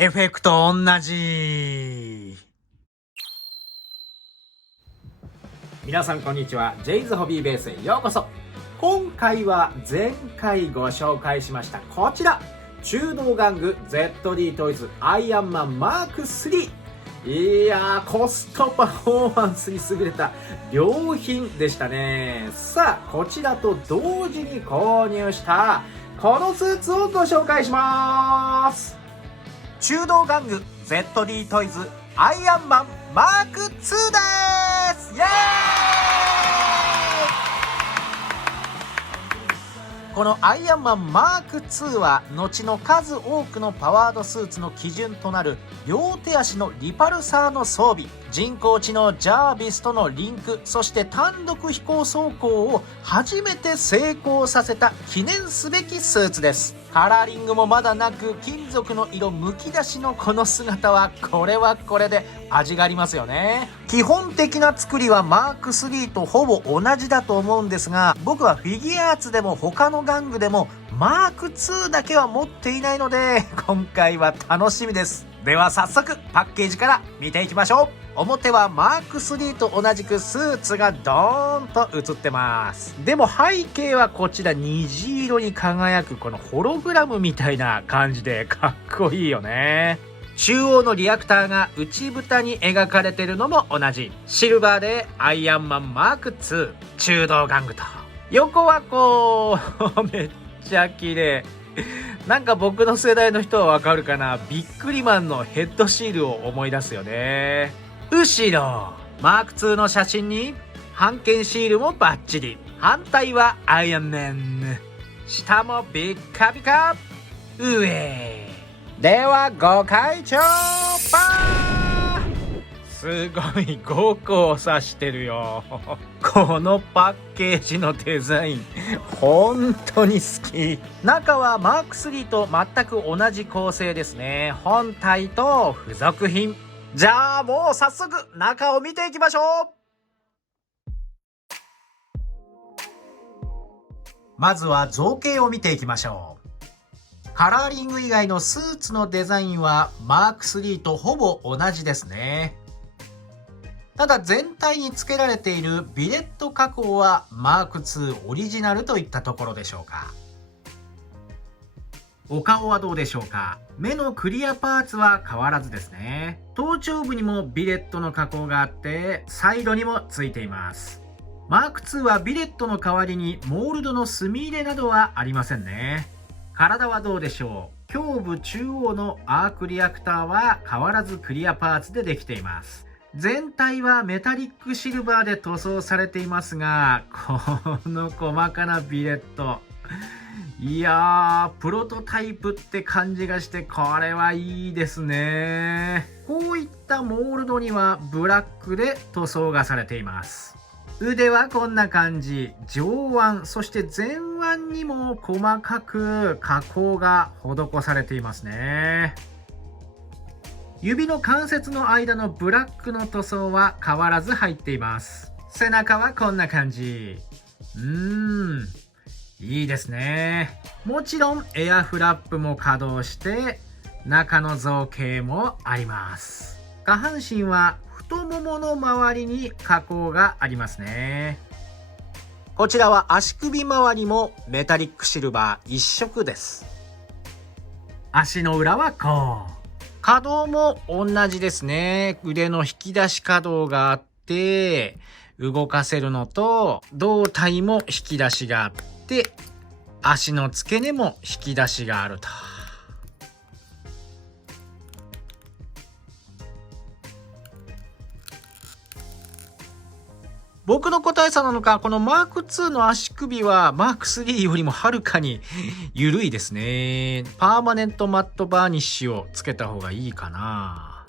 エフェクト同じ。皆さんこんにちは。ジェイズホビーベースへようこそ。今回は前回ご紹介しましたこちら、中道玩具 ZD トイズアイアンマンマーク3。いやー、コストパフォーマンスに優れた良品でしたね。さあ、こちらと同時に購入したこのスーツをご紹介します。中道玩具 ZD トイズアイアンマンマーク2です。イエーイ。このアイアンマンマーク2は後の数多くのパワードスーツの基準となる両手足のリパルサーの装備、人工知能ジャービスとのリンク、そして単独飛行走行を初めて成功させた記念すべきスーツです。カラーリングもまだなく、金属の色むき出しのこの姿はこれはこれで味がありますよね。基本的な作りはマーク3とほぼ同じだと思うんですが、僕はフィギュアーツでも他の玩具でもマーク2だけは持っていないので、今回は楽しみです。では早速パッケージから見ていきましょう。表はマーク3と同じくスーツがドーンと映ってます。でも背景はこちら虹色に輝くこのホログラムみたいな感じでかっこいいよね。中央のリアクターが内蓋に描かれてるのも同じシルバーでアイアンマンマーク2中道玩具と、横はこうめっちゃ綺麗。なんか僕の世代の人はわかるかな、ビックリマンのヘッドシールを思い出すよね。後ろマーク2の写真に版権シールもバッチリ。反対はアイアンマン、下もビッカビカ。上ではご会長パー。すごい5個を指してるよ。このパッケージのデザイン本当に好き。中はマーク3と全く同じ構成ですね。本体と付属品。じゃあもう早速中を見ていきましょう。まずは造形を見ていきましょう。カラーリング以外のスーツのデザインはマーク3とほぼ同じですね。ただ全体に付けられているビレット加工はマーク2オリジナルといったところでしょうか。お顔はどうでしょうか。目のクリアパーツは変わらずですね。頭頂部にもビレットの加工があってサイドにもついています。マーク2はビレットの代わりにモールドの墨入れなどはありませんね。体はどうでしょう。胸部中央のアークリアクターは変わらずクリアパーツでできています。全体はメタリックシルバーで塗装されていますが、この細かなビレット、いやー、プロトタイプって感じがして、これはいいですね。こういったモールドにはブラックで塗装がされています。腕はこんな感じ。上腕、そして前腕にも細かく加工が施されていますね。指の関節の間のブラックの塗装は変わらず入っています。背中はこんな感じ。いいですね。もちろんエアフラップも稼働して中の造形もあります。下半身は太ももの周りに加工がありますね。こちらは足首周りもメタリックシルバー一色です。足の裏はこう。可動も同じですね。腕の引き出し可動があって動かせるのと、胴体も引き出しがあって足の付け根も引き出しがあると。僕の個体差なのか、このマーク2の足首はマーク3よりもはるかに緩いですね。パーマネントマットバーニッシュをつけた方がいいかな。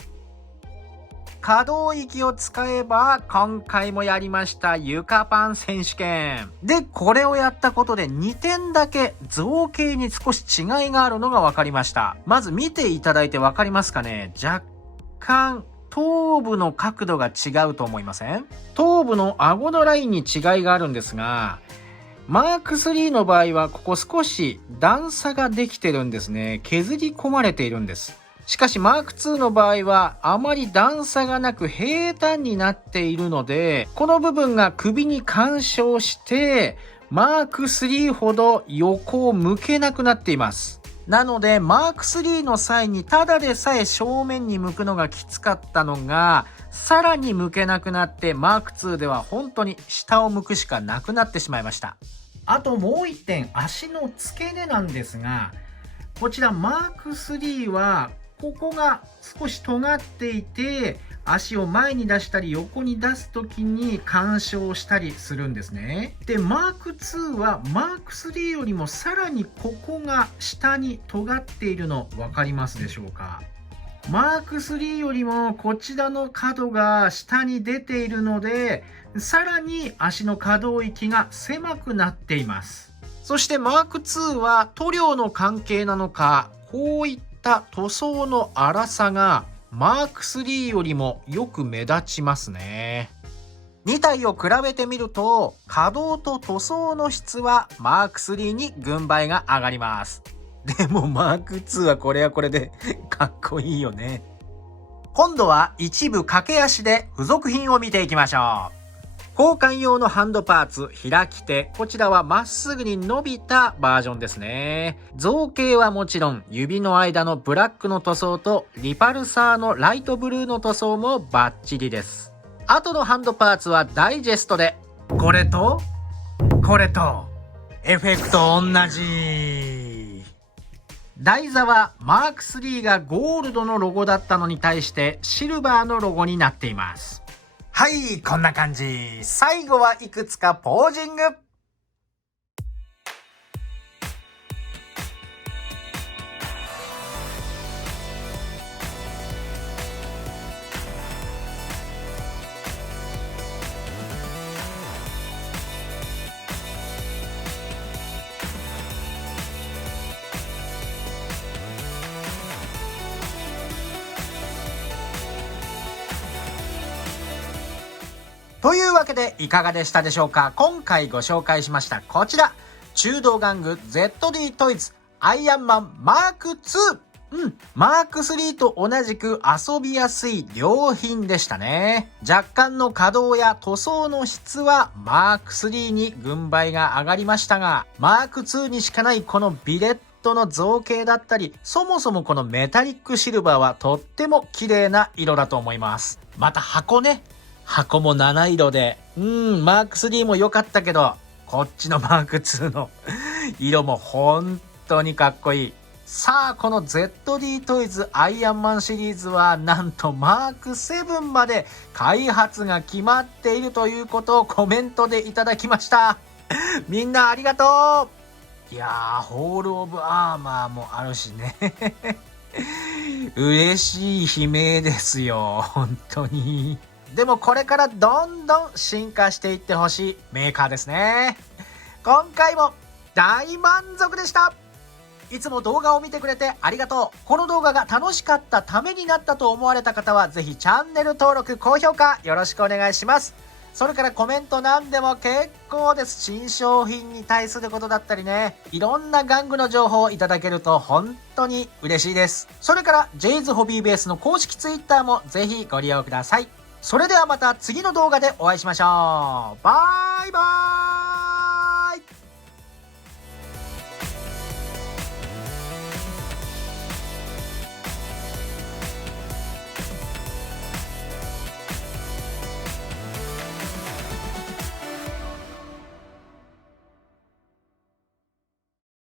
可動域を使えば今回もやりました床パン選手権で、これをやったことで2点だけ造形に少し違いがあるのが分かりました。まず見ていただいて分かりますかね。若干頭部の角度が違うと思いません？頭部の顎のラインに違いがあるんですが、マーク3の場合はここ少し段差ができてるんですね。削り込まれているんです。しかしマーク2の場合はあまり段差がなく平坦になっているので、この部分が首に干渉してマーク3ほど横を向けなくなっています。なのでマーク3の際にただでさえ正面に向くのがきつかったのが、さらに向けなくなってマーク2では本当に下を向くしかなくなってしまいました。あともう一点、足の付け根なんですが、こちらマーク3はここが少し尖っていて、足を前に出したり横に出す時に干渉したりするんですね。でマーク2はマーク3よりもさらにここが下に尖っているの分かりますでしょうか。マーク3よりもこちらの角が下に出ているので、さらに足の可動域が狭くなっています。そしてマーク2は塗料の関係なのか、こういった塗装の粗さがマーク3よりもよく目立ちますね。2体を比べてみると、可動と塗装の質はマーク3に軍配が上がります。でもマーク2はこれはこれでかっこいいよね。今度は一部駆け足で付属品を見ていきましょう。交換用のハンドパーツ、開き手。こちらはまっすぐに伸びたバージョンですね。造形はもちろん、指の間のブラックの塗装とリパルサーのライトブルーの塗装もバッチリです。後のハンドパーツはダイジェストで、これと、これと、エフェクト同じ。台座はマーク3がゴールドのロゴだったのに対してシルバーのロゴになっています。はい、こんな感じ。最後はいくつかポージング。というわけでいかがでしたでしょうか。今回ご紹介しましたこちら、中道玩具 ZD トイズアイアンマンマーク2。マーク3と同じく遊びやすい良品でしたね。若干の可動や塗装の質はマーク3に軍配が上がりましたが、マーク2にしかないこのビレットの造形だったり、そもそもこのメタリックシルバーはとっても綺麗な色だと思います。また箱ね。箱も七色で、マーク3も良かったけど、こっちのマーク2の色も本当にかっこいい。さあ、この ZD トイズアイアンマンシリーズはなんとマーク7まで開発が決まっているということをコメントでいただきました。みんなありがとう。いやー、ホールオブアーマーもあるしね。嬉しい悲鳴ですよ、本当に。でもこれからどんどん進化していってほしいメーカーですね。今回も大満足でした。いつも動画を見てくれてありがとう。この動画が楽しかったためになったと思われた方はぜひチャンネル登録、高評価よろしくお願いします。それからコメントなんでも結構です。新商品に対することだったりね、いろんな玩具の情報をいただけると本当に嬉しいです。それからジェイズホビーベースの公式 Twitter もぜひご利用ください。それではまた次の動画でお会いしましょう。バイバーイ。